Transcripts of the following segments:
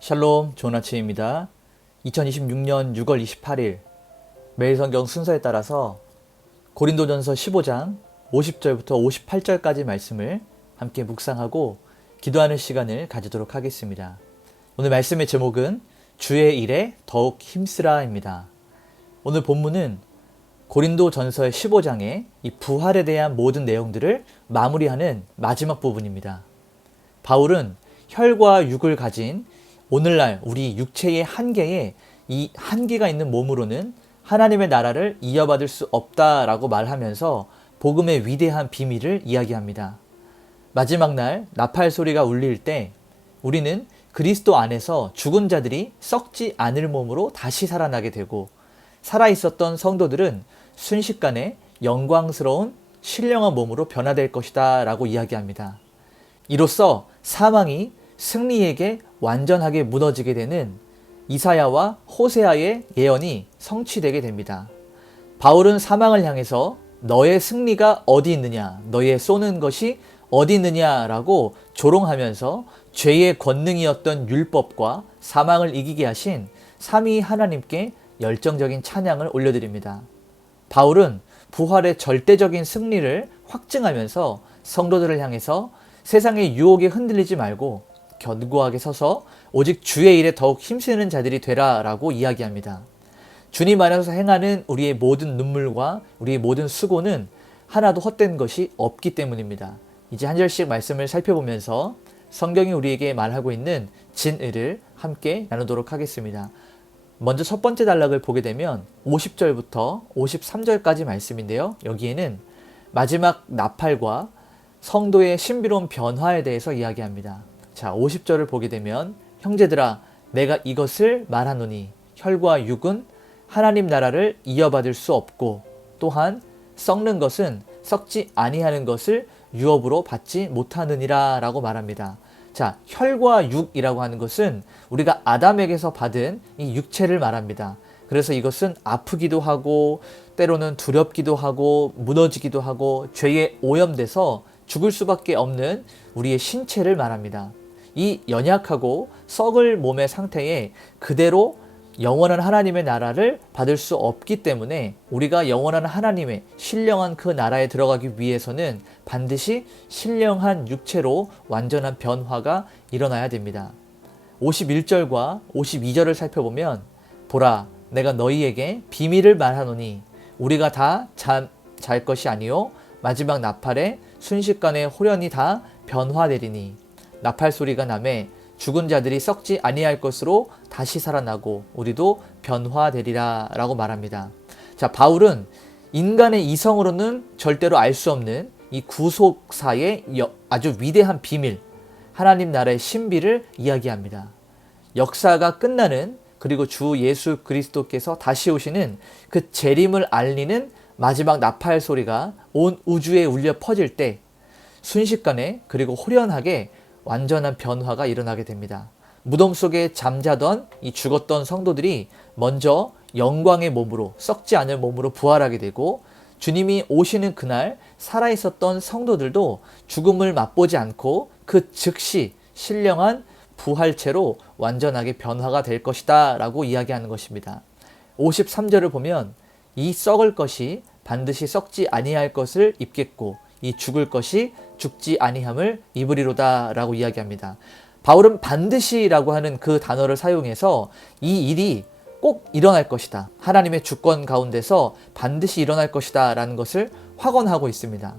샬롬, 좋은 아침입니다. 2026년 6월 28일 매일 성경 순서에 따라서 고린도전서 15장 50절부터 58절까지 말씀을 함께 묵상하고 기도하는 시간을 가지도록 하겠습니다. 오늘 말씀의 제목은 주의 일에 더욱 힘쓰라입니다. 오늘 본문은 고린도전서의 15장의 이 부활에 대한 모든 내용들을 마무리하는 마지막 부분입니다. 바울은 혈과 육을 가진 오늘날 우리 육체의 한계에 이 한계가 있는 몸으로는 하나님의 나라를 이어받을 수 없다라고 말하면서 복음의 위대한 비밀을 이야기합니다. 마지막 날 나팔 소리가 울릴 때 우리는 그리스도 안에서 죽은 자들이 썩지 않을 몸으로 다시 살아나게 되고 살아있었던 성도들은 순식간에 영광스러운 신령한 몸으로 변화될 것이다 라고 이야기합니다. 이로써 사망이 승리에게 완전하게 무너지게 되는 이사야와 호세아의 예언이 성취되게 됩니다. 바울은 사망을 향해서 너의 승리가 어디 있느냐, 너의 쏘는 것이 어디 있느냐라고 조롱하면서 죄의 권능이었던 율법과 사망을 이기게 하신 삼위 하나님께 열정적인 찬양을 올려드립니다. 바울은 부활의 절대적인 승리를 확증하면서 성도들을 향해서 세상의 유혹에 흔들리지 말고 견고하게 서서 오직 주의 일에 더욱 힘쓰는 자들이 되라 라고 이야기합니다. 주님 안에서 행하는 우리의 모든 눈물과 우리의 모든 수고는 하나도 헛된 것이 없기 때문입니다. 이제 한 절씩 말씀을 살펴보면서 성경이 우리에게 말하고 있는 진의를 함께 나누도록 하겠습니다. 먼저 첫 번째 단락을 보게 되면 50절부터 53절까지 말씀인데요. 여기에는 마지막 나팔과 성도의 신비로운 변화에 대해서 이야기합니다. 자, 50절을 보게 되면 형제들아 내가 이것을 말하노니 혈과 육은 하나님 나라를 이어받을 수 없고 또한 썩는 것은 썩지 아니하는 것을 유업으로 받지 못하느니라 라고 말합니다. 자, 혈과 육이라고 하는 것은 우리가 아담에게서 받은 이 육체를 말합니다. 그래서 이것은 아프기도 하고 때로는 두렵기도 하고 무너지기도 하고 죄에 오염돼서 죽을 수밖에 없는 우리의 신체를 말합니다. 이 연약하고 썩을 몸의 상태에 그대로 영원한 하나님의 나라를 받을 수 없기 때문에 우리가 영원한 하나님의 신령한 그 나라에 들어가기 위해서는 반드시 신령한 육체로 완전한 변화가 일어나야 됩니다. 51절과 52절을 살펴보면 보라 내가 너희에게 비밀을 말하노니 우리가 다 잘 것이 아니요 마지막 나팔에 순식간에 호련히 다 변화되리니 나팔 소리가 나매 죽은 자들이 썩지 아니할 것으로 다시 살아나고 우리도 변화되리라 라고 말합니다. 자, 바울은 인간의 이성으로는 절대로 알 수 없는 이 구속사의 아주 위대한 비밀, 하나님 나라의 신비를 이야기합니다. 역사가 끝나는 그리고 주 예수 그리스도께서 다시 오시는 그 재림을 알리는 마지막 나팔 소리가 온 우주에 울려 퍼질 때 순식간에 그리고 호련하게 완전한 변화가 일어나게 됩니다. 무덤 속에 잠자던 이 죽었던 성도들이 먼저 영광의 몸으로 썩지 않을 몸으로 부활하게 되고 주님이 오시는 그날 살아있었던 성도들도 죽음을 맛보지 않고 그 즉시 신령한 부활체로 완전하게 변화가 될 것이다 라고 이야기하는 것입니다. 53절을 보면 이 썩을 것이 반드시 썩지 아니할 것을 입겠고 이 죽을 것이 죽지 아니함을 입으리로다 라고 이야기합니다. 바울은 반드시라고 하는 그 단어를 사용해서 이 일이 꼭 일어날 것이다. 하나님의 주권 가운데서 반드시 일어날 것이다 라는 것을 확언하고 있습니다.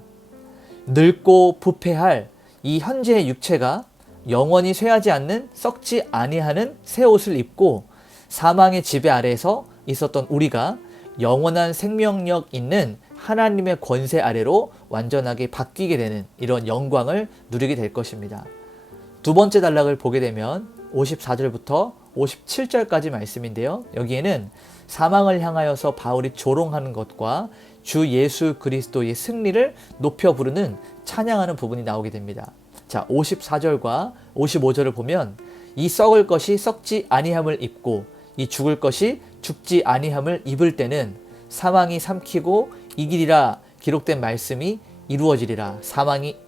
늙고 부패할 이 현재의 육체가 영원히 쇠하지 않는 썩지 아니하는 새 옷을 입고 사망의 지배 아래에서 있었던 우리가 영원한 생명력 있는 하나님의 권세 아래로 완전하게 바뀌게 되는 이런 영광을 누리게 될 것입니다. 두 번째 단락을 보게 되면 54절부터 57절까지 말씀인데요. 여기에는 사망을 향하여서 바울이 조롱하는 것과 주 예수 그리스도의 승리를 높여 부르는 찬양하는 부분이 나오게 됩니다. 자, 54절과 55절을 보면 이 썩을 것이 썩지 아니함을 입고 이 죽을 것이 죽지 아니함을 입을 때는 사망이 삼키고 이기리라 기록된 말씀이 이루어지리라.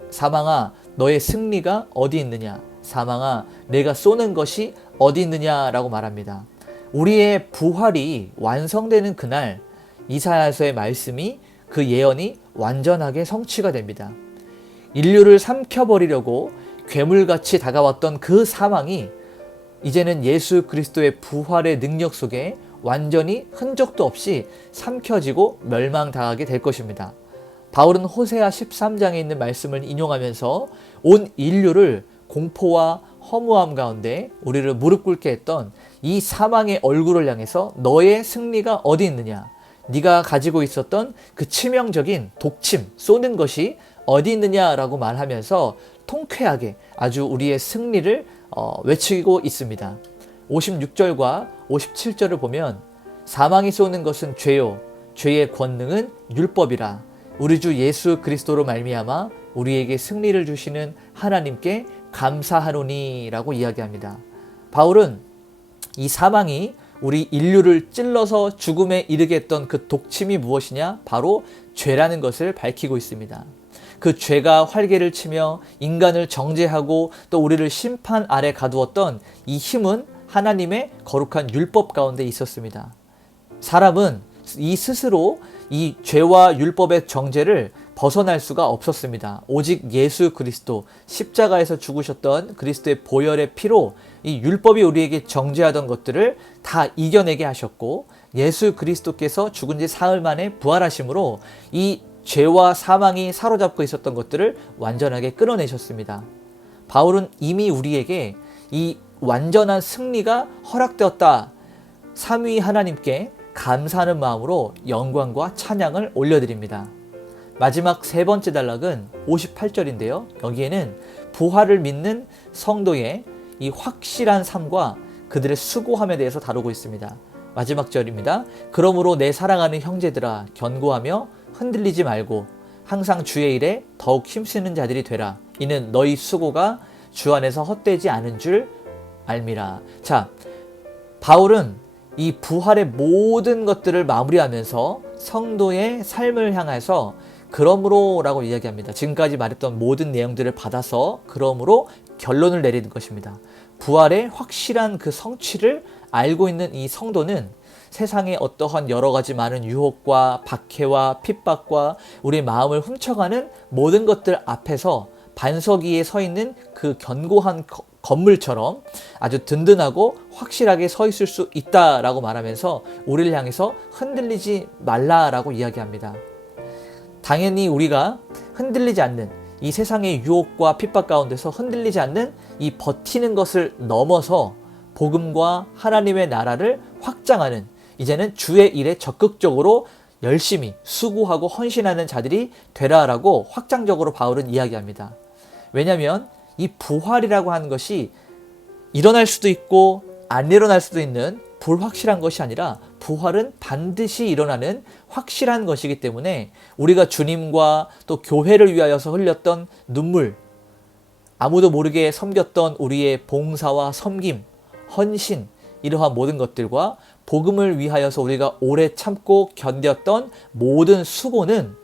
사망아 너의 승리가 어디 있느냐, 사망아 내가 쏘는 것이 어디 있느냐라고 말합니다. 우리의 부활이 완성되는 그날 이사야서의 말씀이 그 예언이 완전하게 성취가 됩니다. 인류를 삼켜버리려고 괴물같이 다가왔던 그 사망이 이제는 예수 그리스도의 부활의 능력 속에 완전히 흔적도 없이 삼켜지고 멸망당하게 될 것입니다. 바울은 호세아 13장에 있는 말씀을 인용하면서 온 인류를 공포와 허무함 가운데 우리를 무릎 꿇게 했던 이 사망의 얼굴을 향해서 너의 승리가 어디 있느냐? 네가 가지고 있었던 그 치명적인 독침, 쏘는 것이 어디 있느냐라고 말하면서 통쾌하게 아주 우리의 승리를 외치고 있습니다. 56절과 57절을 보면 사망이 쏘는 것은 죄요 죄의 권능은 율법이라 우리 주 예수 그리스도로 말미암아 우리에게 승리를 주시는 하나님께 감사하노니 라고 이야기합니다. 바울은 이 사망이 우리 인류를 찔러서 죽음에 이르게 했던 그 독침이 무엇이냐? 바로 죄라는 것을 밝히고 있습니다. 그 죄가 활개를 치며 인간을 정죄하고 또 우리를 심판 아래 가두었던 이 힘은 하나님의 거룩한 율법 가운데 있었습니다. 사람은 이 스스로 이 죄와 율법의 정죄를 벗어날 수가 없었습니다. 오직 예수 그리스도 십자가에서 죽으셨던 그리스도의 보혈의 피로 이 율법이 우리에게 정죄하던 것들을 다 이겨내게 하셨고 예수 그리스도께서 죽은 지 사흘 만에 부활하심으로 이 죄와 사망이 사로잡고 있었던 것들을 완전하게 끊어내셨습니다. 바울은 이미 우리에게 이 완전한 승리가 허락되었다. 삼위 하나님께 감사하는 마음으로 영광과 찬양을 올려드립니다. 마지막 세 번째 단락은 58절인데요. 여기에는 부활을 믿는 성도의 이 확실한 삶과 그들의 수고함에 대해서 다루고 있습니다. 마지막 절입니다. 그러므로 내 사랑하는 형제들아 견고하며 흔들리지 말고 항상 주의 일에 더욱 힘쓰는 자들이 되라. 이는 너희 수고가 주 안에서 헛되지 않은 줄 알미라. 자, 바울은 이 부활의 모든 것들을 마무리하면서 성도의 삶을 향해서 그러므로 라고 이야기합니다. 지금까지 말했던 모든 내용들을 받아서 그러므로 결론을 내리는 것입니다. 부활의 확실한 그 성취를 알고 있는 이 성도는 세상의 어떠한 여러 가지 많은 유혹과 박해와 핍박과 우리의 마음을 훔쳐가는 모든 것들 앞에서 반석 위에 서 있는 그 견고한 건물처럼 아주 든든하고 확실하게 서 있을 수 있다라고 말하면서 우리를 향해서 흔들리지 말라라고 이야기합니다. 당연히 우리가 흔들리지 않는 이 세상의 유혹과 핍박 가운데서 흔들리지 않는 이 버티는 것을 넘어서 복음과 하나님의 나라를 확장하는 이제는 주의 일에 적극적으로 열심히 수고하고 헌신하는 자들이 되라라고 확장적으로 바울은 이야기합니다. 왜냐하면 이 부활이라고 하는 것이 일어날 수도 있고 안 일어날 수도 있는 불확실한 것이 아니라 부활은 반드시 일어나는 확실한 것이기 때문에 우리가 주님과 또 교회를 위하여서 흘렸던 눈물, 아무도 모르게 섬겼던 우리의 봉사와 섬김, 헌신, 이러한 모든 것들과 복음을 위하여서 우리가 오래 참고 견뎠던 모든 수고는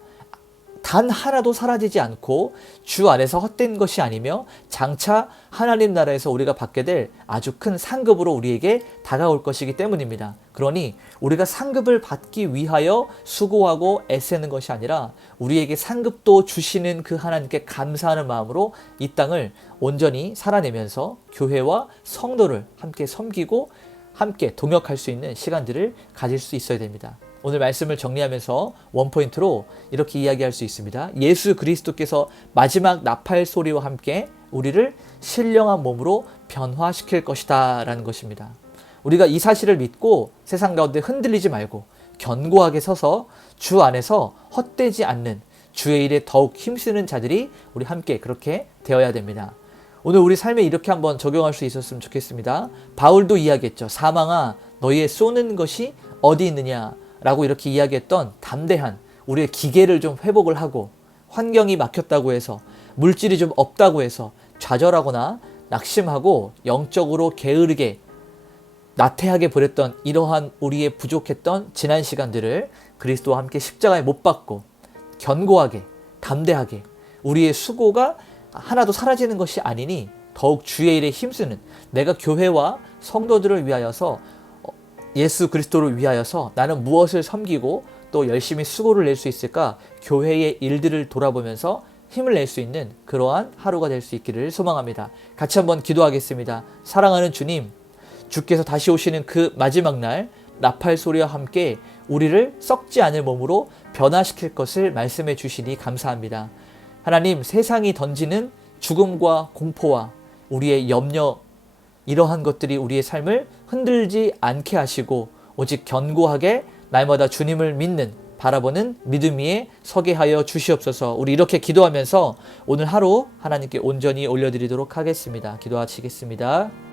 단 하나도 사라지지 않고 주 안에서 헛된 것이 아니며 장차 하나님 나라에서 우리가 받게 될 아주 큰 상급으로 우리에게 다가올 것이기 때문입니다. 그러니 우리가 상급을 받기 위하여 수고하고 애쓰는 것이 아니라 우리에게 상급도 주시는 그 하나님께 감사하는 마음으로 이 땅을 온전히 살아내면서 교회와 성도를 함께 섬기고 함께 동역할 수 있는 시간들을 가질 수 있어야 됩니다. 오늘 말씀을 정리하면서 원포인트로 이렇게 이야기할 수 있습니다. 예수 그리스도께서 마지막 나팔 소리와 함께 우리를 신령한 몸으로 변화시킬 것이다 라는 것입니다. 우리가 이 사실을 믿고 세상 가운데 흔들리지 말고 견고하게 서서 주 안에서 헛되지 않는 주의 일에 더욱 힘쓰는 자들이 우리 함께 그렇게 되어야 됩니다. 오늘 우리 삶에 이렇게 한번 적용할 수 있었으면 좋겠습니다. 바울도 이야기했죠. 사망아 너희의 쏘는 것이 어디 있느냐 라고 이렇게 이야기했던 담대한 우리의 기계를 좀 회복을 하고 환경이 막혔다고 해서 물질이 좀 없다고 해서 좌절하거나 낙심하고 영적으로 게으르게 나태하게 보냈던 이러한 우리의 부족했던 지난 시간들을 그리스도와 함께 십자가에 못 박고 견고하게 담대하게 우리의 수고가 하나도 사라지는 것이 아니니 더욱 주의 일에 힘쓰는, 내가 교회와 성도들을 위하여서, 예수 그리스도를 위하여서 나는 무엇을 섬기고 또 열심히 수고를 낼 수 있을까, 교회의 일들을 돌아보면서 힘을 낼 수 있는 그러한 하루가 될 수 있기를 소망합니다. 같이 한번 기도하겠습니다. 사랑하는 주님, 주께서 다시 오시는 그 마지막 날 나팔 소리와 함께 우리를 썩지 않을 몸으로 변화시킬 것을 말씀해 주시니 감사합니다. 하나님, 세상이 던지는 죽음과 공포와 우리의 염려, 이러한 것들이 우리의 삶을 흔들지 않게 하시고 오직 견고하게 날마다 주님을 믿는, 바라보는 믿음 위에 서게 하여 주시옵소서. 우리 이렇게 기도하면서 오늘 하루 하나님께 온전히 올려드리도록 하겠습니다. 기도하시겠습니다.